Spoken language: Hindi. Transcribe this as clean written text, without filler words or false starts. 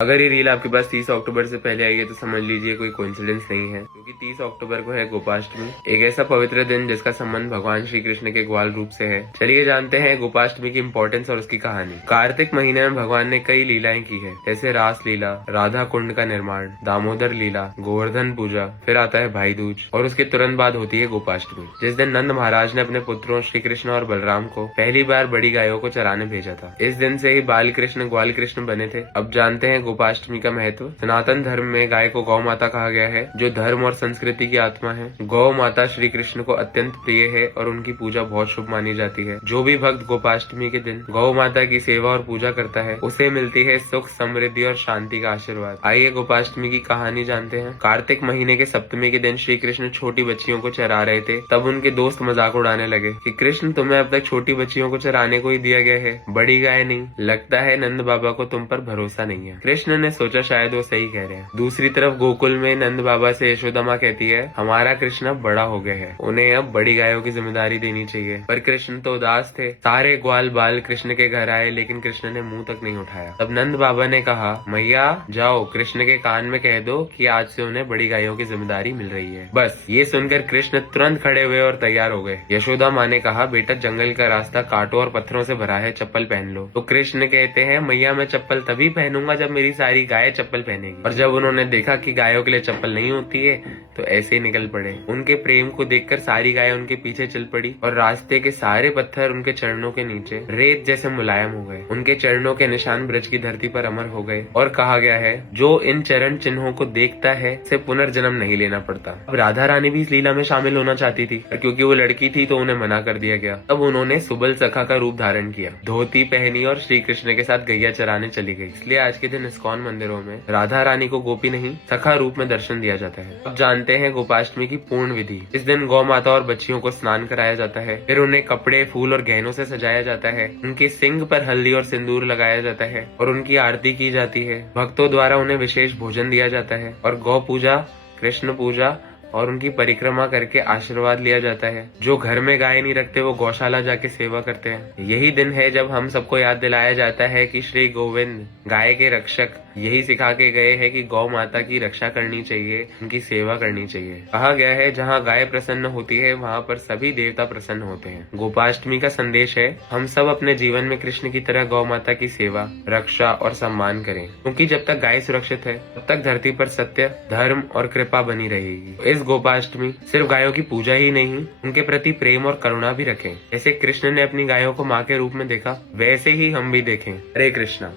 अगर ये रील आपके पास 30 अक्टूबर से पहले आई है तो समझ लीजिए कोई कोइंसिडेंस नहीं है, क्योंकि 30 अक्टूबर को है गोपाष्टमी, एक ऐसा पवित्र दिन जिसका संबंध भगवान श्री कृष्ण के ग्वाल रूप से है। चलिए जानते हैं गोपाष्टमी की इम्पोर्टेंस और उसकी कहानी। कार्तिक महीने में भगवान ने कई लीलाएं की है, जैसे रास लीला, राधा कुंड का निर्माण, दामोदर लीला, गोवर्धन पूजा, फिर आता है भाई दूज और उसके तुरंत बाद होती है गोपाष्टमी, जिस दिन नंद महाराज ने अपने पुत्रों श्री कृष्ण और बलराम को पहली बार बड़ी गायों को चराने भेजा था। इस दिन से ही बाल कृष्ण ग्वाल कृष्ण बने थे। अब जानते हैं गोपाष्टमी का महत्व। सनातन धर्म में गाय को गौ माता कहा गया है, जो धर्म और संस्कृति की आत्मा है। गौ माता श्री कृष्ण को अत्यंत प्रिय है और उनकी पूजा बहुत शुभ मानी जाती है। जो भी भक्त गोपाष्टमी के दिन गौ माता की सेवा और पूजा करता है, उसे मिलती है सुख, समृद्धि और शांति का आशीर्वाद। आइए गोपाष्टमी की कहानी जानते हैं। कार्तिक महीने के सप्तमी के दिन श्री कृष्ण छोटी बच्चियों को चरा रहे थे। तब उनके दोस्त मजाक उड़ाने लगे कि कृष्ण, तुम्हें अब तक छोटी बच्चियों को चराने को ही दिया गया है, बड़ी गाय नहीं। लगता है नंद बाबा को तुम पर भरोसा नहीं है। कृष्ण ने सोचा शायद वो सही कह रहे हैं। दूसरी तरफ गोकुल में नंद बाबा से यशोदा माँ कहती है, हमारा कृष्ण अब बड़ा हो गया है, उन्हें अब बड़ी गायों की जिम्मेदारी देनी चाहिए। पर कृष्ण तो उदास थे। सारे ग्वाल बाल कृष्ण के घर आए, लेकिन कृष्ण ने मुंह तक नहीं उठाया। तब नंद बाबा ने कहा, मैया जाओ कृष्ण के कान में कह दो कि आज से उन्हें बड़ी गायों की जिम्मेदारी मिल रही है। बस ये सुनकर कृष्ण तुरंत खड़े हुए और तैयार हो गए। यशोदा माँ ने कहा, बेटा जंगल का रास्ता कांटों और पत्थरों से भरा है, चप्पल पहन लो। तो कृष्ण कहते हैं, मैया मैं चप्पल तभी पहनूंगा जब मेरी सारी गाय चप्पल पहनेगी। और जब उन्होंने देखा कि गायों के लिए चप्पल नहीं होती है, तो ऐसे ही निकल पड़े। उनके प्रेम को देखकर सारी गायें उनके पीछे चल पड़ी और रास्ते के सारे पत्थर उनके चरणों के नीचे रेत जैसे मुलायम हो गए। उनके चरणों के निशान ब्रज की धरती पर अमर हो गए। और कहा गया है, जो इन चरण चिन्हों को देखता है उसे पुनर्जन्म नहीं लेना पड़ता। अब राधा रानी भी इस लीला में शामिल होना चाहती थी, पर क्योंकि वो लड़की थी तो उन्हें मना कर दिया गया। तब उन्होंने सुबल सखा का रूप धारण किया, धोती पहनी और श्री कृष्ण के साथ गैया चराने चली गई। इसलिए आज के दिन इस्कॉन मंदिरों में राधा रानी को गोपी नहीं, सखा रूप में दर्शन दिया जाता है। अब जानते हैं गोपाष्टमी की पूर्ण विधि। इस दिन गौ माता और बच्चियों को स्नान कराया जाता है, फिर उन्हें कपड़े, फूल और गहनों से सजाया जाता है। उनके सिंग पर हल्दी और सिंदूर लगाया जाता है और उनकी आरती की जाती है। भक्तों द्वारा उन्हें विशेष भोजन दिया जाता है और गौ पूजा, कृष्ण पूजा और उनकी परिक्रमा करके आशीर्वाद लिया जाता है। जो घर में गाय नहीं रखते वो गौशाला जाके सेवा करते हैं। यही दिन है जब हम सबको याद दिलाया जाता है कि श्री गोविंद गाय के रक्षक यही सिखा के गए हैं कि गौ माता की रक्षा करनी चाहिए, उनकी सेवा करनी चाहिए। कहा गया है, जहाँ गाय प्रसन्न होती है वहाँ पर सभी देवता प्रसन्न होते हैं। गोपाष्टमी का संदेश है, हम सब अपने जीवन में कृष्ण की तरह गौ माता की सेवा, रक्षा और सम्मान करें, क्योंकि जब तक गाय सुरक्षित है तब तक धरती पर सत्य, धर्म और कृपा बनी रहेगी। इस गोपाष्टमी सिर्फ गायों की पूजा ही नहीं, उनके प्रति प्रेम और करुणा भी रखें। जैसे कृष्ण ने अपनी गायों को माँ के रूप में देखा, वैसे ही हम भी देखें। हरे कृष्णा।